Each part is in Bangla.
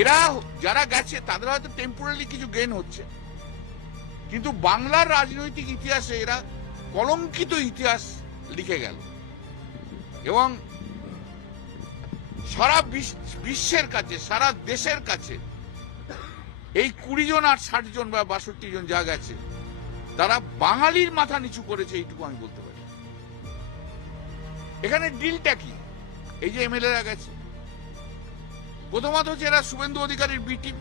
এরা যারা গেছে তাদের হয়তো টেম্পোরারি কিছু গেইন হচ্ছে, কিন্তু বাংলার রাজনৈতিক ইতিহাসে এরা কলঙ্কিত ইতিহাস লিখে গেল এবং সারা বিশ্বের কাছে, সারা দেশের কাছে এই 20 জন আর 60 জন বা 62 জন যা গেছে তারা বাঙালির মাথা নিচু করেছে, এইটুকু আমি বলতে পারি। এখানে ডিলটা কি? এই যে এমএলএরা গেছে, প্রথমত হচ্ছে এরা শুভেন্দু অধিকারীর বি টিম,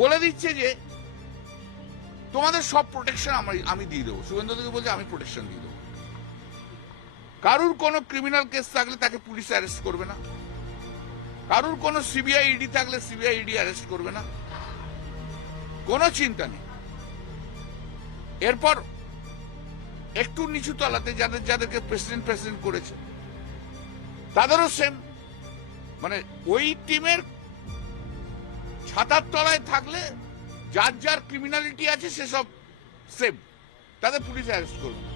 বলে দিচ্ছে যে তোমাদের সব প্রোটেকশন আমি দিয়ে দেবো। শুভেন্দু অধিকারী বলছে আমি প্রোটেকশন দিয়ে দেবো, কারুর কোনো ক্রিমিনাল কেস থাকলে তাকে পুলিশ অ্যারেস্ট করবে না, কারুর কোনো সিবিআই ইডি থাকলে সিবিআই ইডি অ্যারেস্ট করবে না, কোনো চিন্তা নেই। এরপর একটু নিচু তলাতে যাদেরকে প্রেসিডেন্ট করেছে তাদেরও সেম, মানে ওই টিমের ছাতার তলায় থাকলে যার যার ক্রিমিনালিটি আছে সেসব সেম, তাদের পুলিশ অ্যারেস্ট করবে না।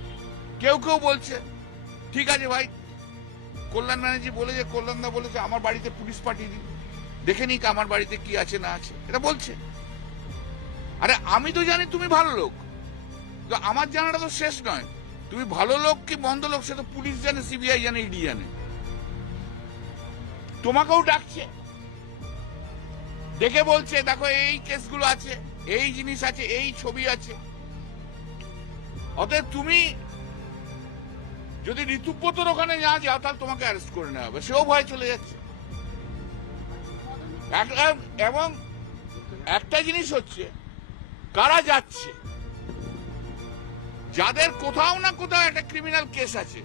কেউ কেউ বলছে ঠিক আছে ভাই, কল্যাণ ব্যানার্জি বলেছে, কল্যাণদা বলেছে আমার বাড়িতে পুলিশ পাঠিয়ে দিন, দেখে নিক আমার বাড়িতে কি আছে না আছে, এটা বলছে। আরে আমি তো জানি তুমি ভালো লোক, তো আমার জানাটা তো শেষ নয়। তুমি ভালো লোক কি মন্দ লোক সে তো পুলিশ জানে, সিবিআই জানে, ইডি জানে। তোমাকেও ডাকছে, দেখে বলছে দেখো এই কেসগুলো আছে, এই জিনিস আছে, এই ছবি আছে। অতএব তুমি যদি ঋতুব্রতর ওখানে না যাও তাহলে তোমাকে অ্যারেস্ট করে নেওয়া হবে, সেও ভয় চলে যাচ্ছে। এবং একটা জিনিস হচ্ছে কারা যাচ্ছে, যাদের কোথাও না কোথাও একটা ক্রিমিনাল কেস আছে,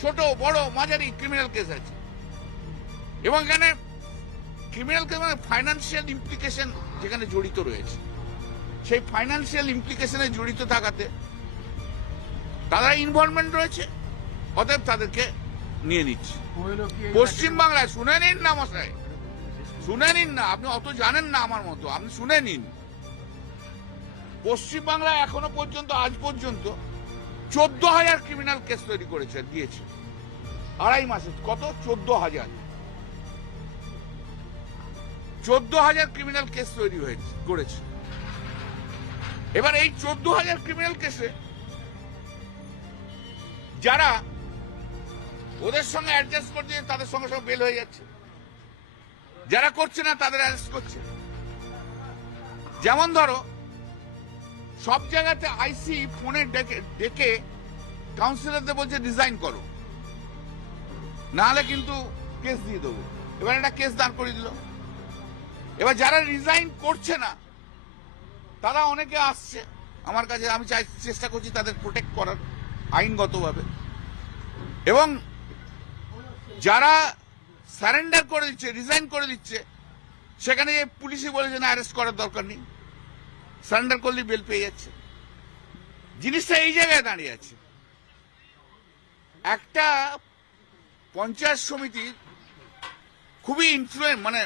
ছোট বড় মাঝারি ক্রিমিনাল কেস আছে, এবং এখানে ক্রিমিনাল কেস মানে ফাইন্যান্সিয়াল ইমপ্লিকেশন যেখানে জড়িত রয়েছে, সেই ফাইন্যান্সিয়াল ইমপ্লিকেশনে জড়িত থাকাতে তারা ইনভলভমেন্ট রয়েছে, অতএব তাদেরকে নিয়ে নিচ্ছে। পশ্চিমবাংলায় শুনে নিন না মশাই, শুনে নিন না, আপনি অত জানেন না আমার মতো, আপনি শুনে নিন। পশ্চিমবাংলায় এখনো পর্যন্ত, আজ পর্যন্ত 14,000 ক্রিমিনাল কেস তৈরি করেছে, দিয়েছে আড়াই মাসে। কত? 14,000 ক্রিমিনাল কেস তৈরি করেছে। এবার এই 14,000 ক্রিমিনাল কেসে যারা ওদের সঙ্গে অ্যাডজাস্ট করছে তাদের সঙ্গে সঙ্গে বেল হয়ে যাচ্ছে, যারা করছে না তাদের অ্যারেস্ট করছে। যেমন ধরো সব জায়গাতে আইসি ফোনে ডেকে কাউন্সিলরদের বলছে রিজাইন করো, নাহলে কিন্তু কেস দিয়ে দেবো। এবার একটা কেস দাঁড় করে দিল। এবার যারা রিজাইন করছে না তারা অনেকে আসছে আমার কাছে, আমি চেষ্টা করছি তাদের প্রোটেক্ট করার আইনগতভাবে। এবং যারা সারেন্ডার করে দিচ্ছে, রিজাইন করে দিচ্ছে, সেখানে পুলিশই বলেছে না অ্যারেস্ট করার দরকার নেই, সারেন্ডার করলেই বেল পেয়ে যাচ্ছে। জিনিসটা এই জায়গায় দাঁড়িয়ে আছে। একটা পঞ্চায়েত সমিতি খুবই মানে